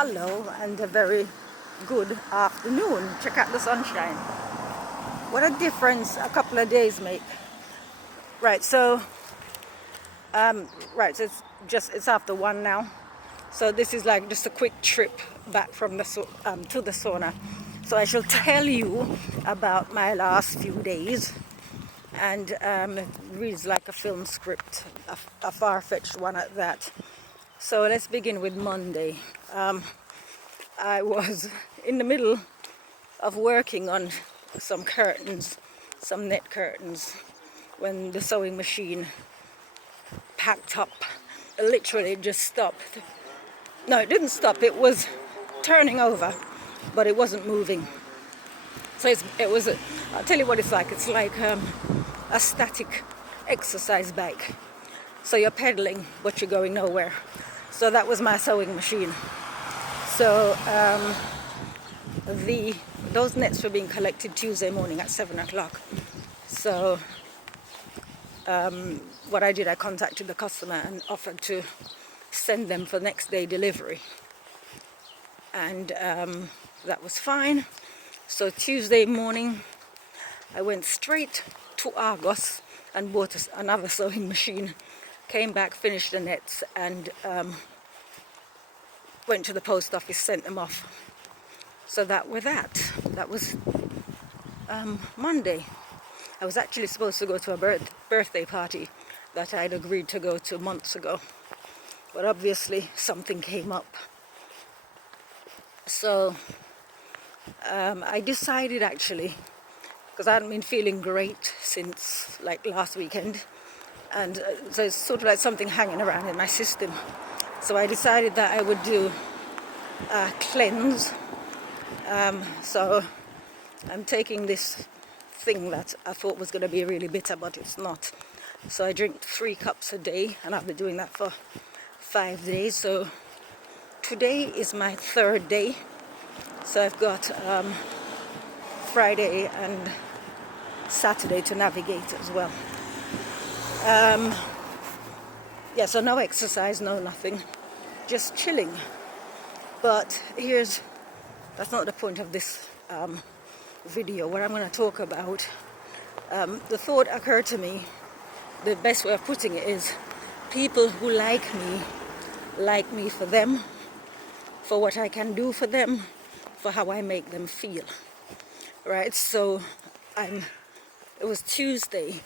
Hello and a very good afternoon. Check out the sunshine. What a difference a couple of days make. Right, so so it's after 1 now. So this is like just a quick trip back from the to the sauna. So I shall tell you about my last few days, and it reads like a film script, a far-fetched one at that. So let's begin with Monday. I was in the middle of working on some curtains, some net curtains, when the sewing machine packed up. Literally just stopped. No, it didn't stop. It was turning over, but it wasn't moving. So I'll tell you what it's like. It's like a static exercise bike. So you're pedaling, but you're going nowhere. So that was my sewing machine. So those nets were being collected Tuesday morning at 7 o'clock. So what I did, I contacted the customer and offered to send them for next day delivery. And that was fine. So Tuesday morning, I went straight to Argos and bought another sewing machine. Came back, finished the nets, and went to the post office, sent them off. So that was Monday. I was actually supposed to go to a birthday party that I'd agreed to go to months ago, but obviously something came up. So I decided, actually, because I hadn't been feeling great since like last weekend, and so it's sort of like something hanging around in my system. So I decided that I would do a cleanse. So I'm taking this thing that I thought was going to be really bitter, but it's not. So I drink 3 cups a day, and I've been doing that for 5 days. So today is my 3rd day. So I've got Friday and Saturday to navigate as well. So no exercise, no nothing, just chilling. But that's not the point of this video. What I'm going to talk about, the thought occurred to me, the best way of putting it is, people who like me for them, for what I can do for them, for how I make them feel. Right, so it was Tuesday,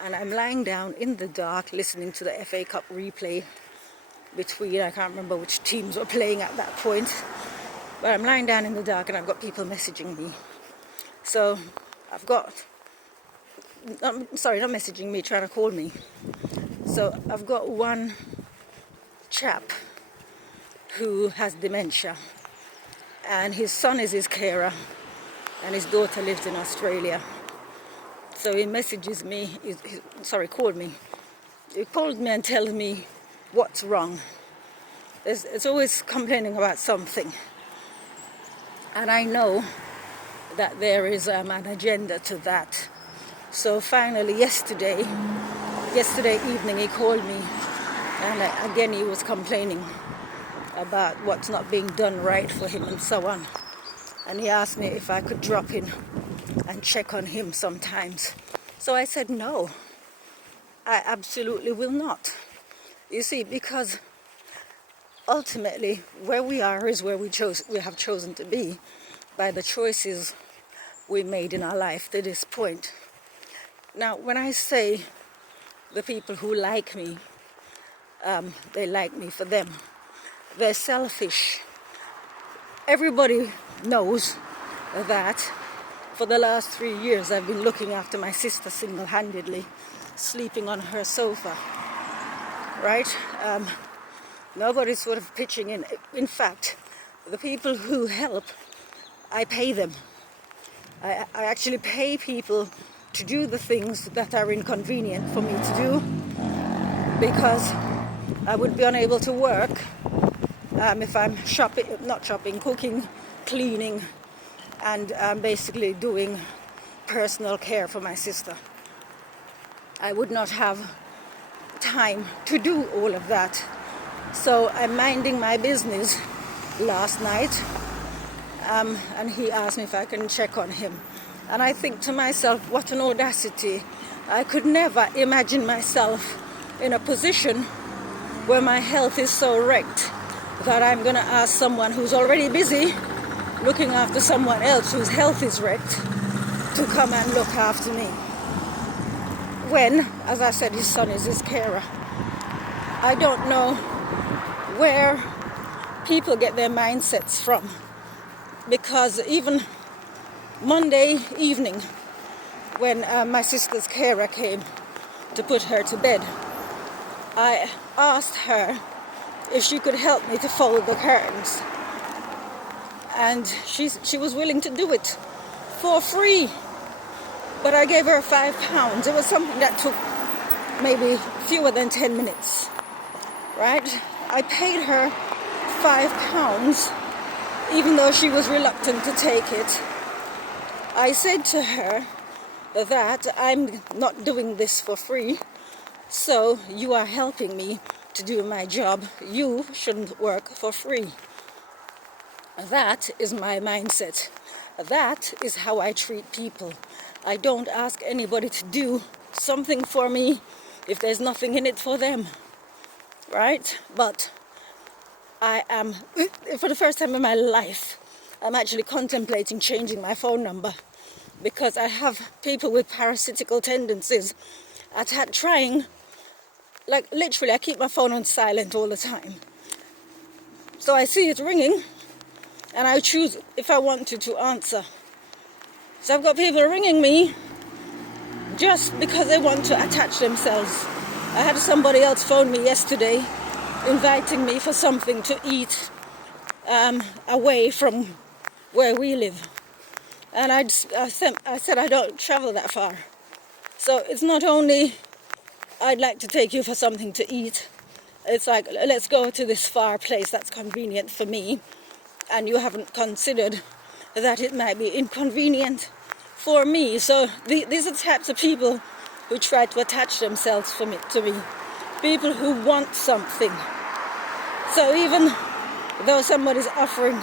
and I'm lying down in the dark listening to the FA Cup replay between, I can't remember which teams were playing at that point, but I'm lying down in the dark and I've got people messaging me. So not messaging me, trying to call me. So I've got one chap who has dementia, and his son is his carer, and his daughter lives in Australia. So he messages me, called me. He called me and tells me what's wrong. It's always complaining about something. And I know that there is an agenda to that. So finally yesterday evening he called me, and again he was complaining about what's not being done right for him and so on. And he asked me if I could drop in and check on him sometimes. So I said no, I absolutely will not. You see, because ultimately where we are is where we have chosen to be by the choices we made in our life to this point. Now, when I say the people who like me, they like me for them, they're selfish. Everybody knows that for the last 3 years I've been looking after my sister single-handedly, sleeping on her sofa, right? Nobody's sort of pitching in. In fact, the people who help, I pay them. I actually pay people to do the things that are inconvenient for me to do, because I would be unable to work if I'm cooking, cleaning, and basically doing personal care for my sister. I would not have time to do all of that. So I'm minding my business last night, and he asked me if I can check on him. And I think to myself, what an audacity. I could never imagine myself in a position where my health is so wrecked that I'm going to ask someone who's already busy looking after someone else whose health is wrecked to come and look after me. When, as I said, his son is his carer. I don't know where people get their mindsets from, because even Monday evening, when my sister's carer came to put her to bed, I asked her if she could help me to fold the curtains, and she was willing to do it for free. But I gave her £5. It was something that took maybe fewer than 10 minutes, right? I paid her £5, even though she was reluctant to take it. I said to her that I'm not doing this for free, so you are helping me to do my job. You shouldn't work for free. That is my mindset. That is how I treat people. I don't ask anybody to do something for me if there's nothing in it for them, right? But I am, for the first time in my life, I'm actually contemplating changing my phone number, because I have people with parasitical tendencies trying, like literally I keep my phone on silent all the time. So I see it ringing and I choose if I want to answer. So I've got people ringing me just because they want to attach themselves. I had somebody else phone me yesterday inviting me for something to eat away from where we live. And I said I don't travel that far. So it's not only I'd like to take you for something to eat. It's like, let's go to this far place that's convenient for me. And you haven't considered that it might be inconvenient for me. So these are the types of people who try to attach themselves to me. People who want something. So even though somebody's offering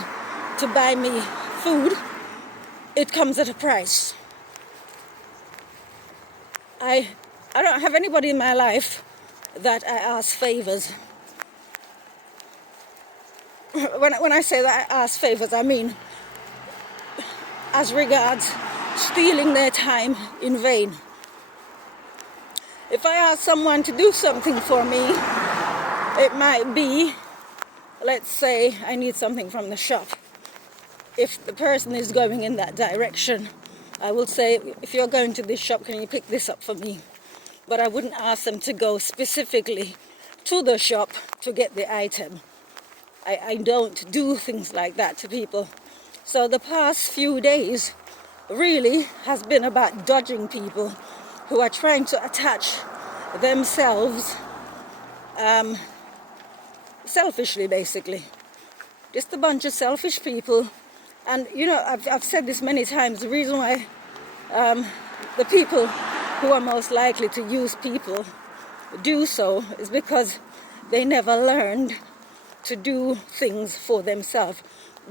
to buy me food, it comes at a price. I don't have anybody in my life that I ask favors. When I say that I ask favors, I mean as regards stealing their time in vain. If I ask someone to do something for me, it might be, let's say I need something from the shop. If the person is going in that direction, I will say, if you're going to this shop, can you pick this up for me? But I wouldn't ask them to go specifically to the shop to get the item. I don't do things like that to people. So the past few days really has been about dodging people who are trying to attach themselves selfishly, basically. Just a bunch of selfish people. And, you know, I've said this many times, the reason why the people who are most likely to use people do so is because they never learned to do things for themselves,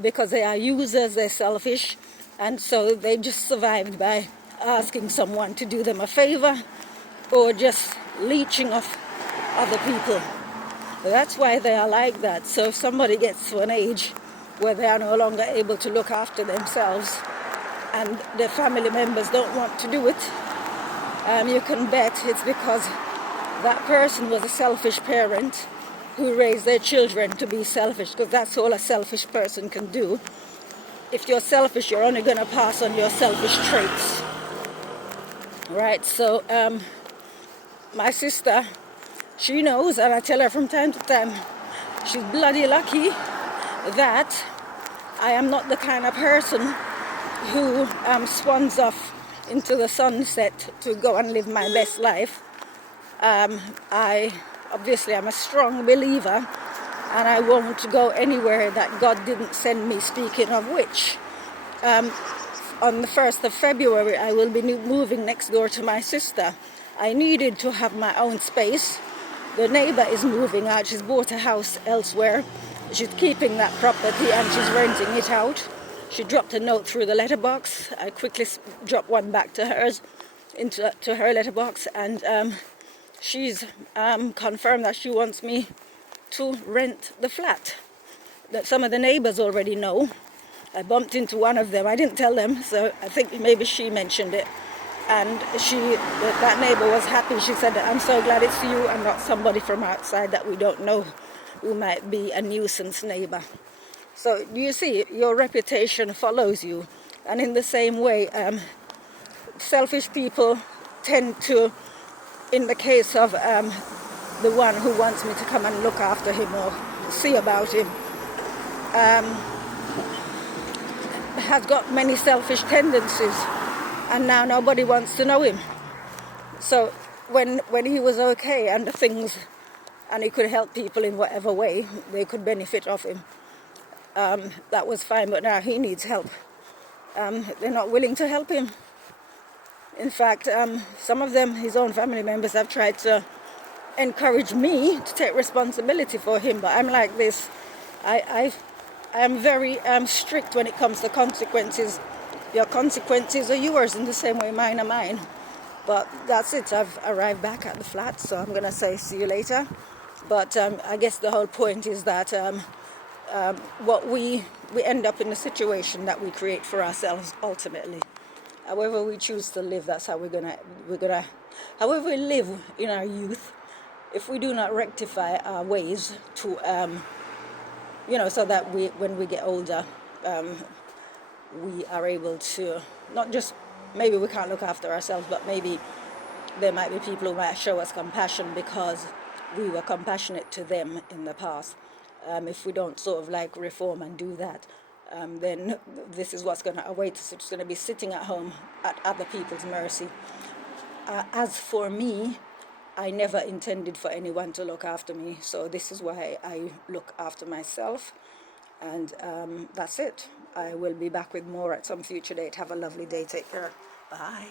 because they are users, they're selfish, and so they just survived by asking someone to do them a favor or just leeching off other people. That's why they are like that. So if somebody gets to an age where they are no longer able to look after themselves and their family members don't want to do it, you can bet it's because that person was a selfish parent who raised their children to be selfish, because that's all a selfish person can do. If you're selfish, you're only going to pass on your selfish traits. Right, so my sister, she knows, and I tell her from time to time, she's bloody lucky that I am not the kind of person who swans off into the sunset to go and live my best life. Obviously, I'm a strong believer, and I won't go anywhere that God didn't send me, speaking of which. On the 1st of February, I will be moving next door to my sister. I needed to have my own space. The neighbor is moving out. She's bought a house elsewhere. she's keeping that property and she's renting it out. She dropped a note through the letterbox. I quickly dropped one back to hers, to her letterbox, and she's confirmed that she wants me to rent the flat. That some of the neighbors already know. I bumped into one of them. I didn't tell them, so I think maybe she mentioned it. And that neighbor was happy. She said, I'm so glad it's you and not somebody from outside that we don't know who might be a nuisance neighbor. So you see, your reputation follows you. And in the same way, selfish people tend to, in the case of the one who wants me to come and look after him or see about him, has got many selfish tendencies, and now nobody wants to know him. So when he was okay and things, and he could help people in whatever way they could benefit off him, that was fine. But now he needs help. They're not willing to help him. In fact, some of them, his own family members, have tried to encourage me to take responsibility for him. But I'm like this. I am very strict when it comes to consequences. Your consequences are yours in the same way mine are mine. But that's it. I've arrived back at the flat, so I'm going to say see you later. But I guess the whole point is that what we end up in a situation that we create for ourselves ultimately. However we choose to live, that's how we're gonna. However we live in our youth, if we do not rectify our ways to, so that when we get older, we are able to not just, maybe we can't look after ourselves, but maybe there might be people who might show us compassion because we were compassionate to them in the past. If we don't sort of like reform and do that, then this is what's going to await us. It's going to be sitting at home at other people's mercy. As for me, I never intended for anyone to look after me, so this is why I look after myself. And that's it. I will be back with more at some future date. Have a lovely day. Take care. Bye.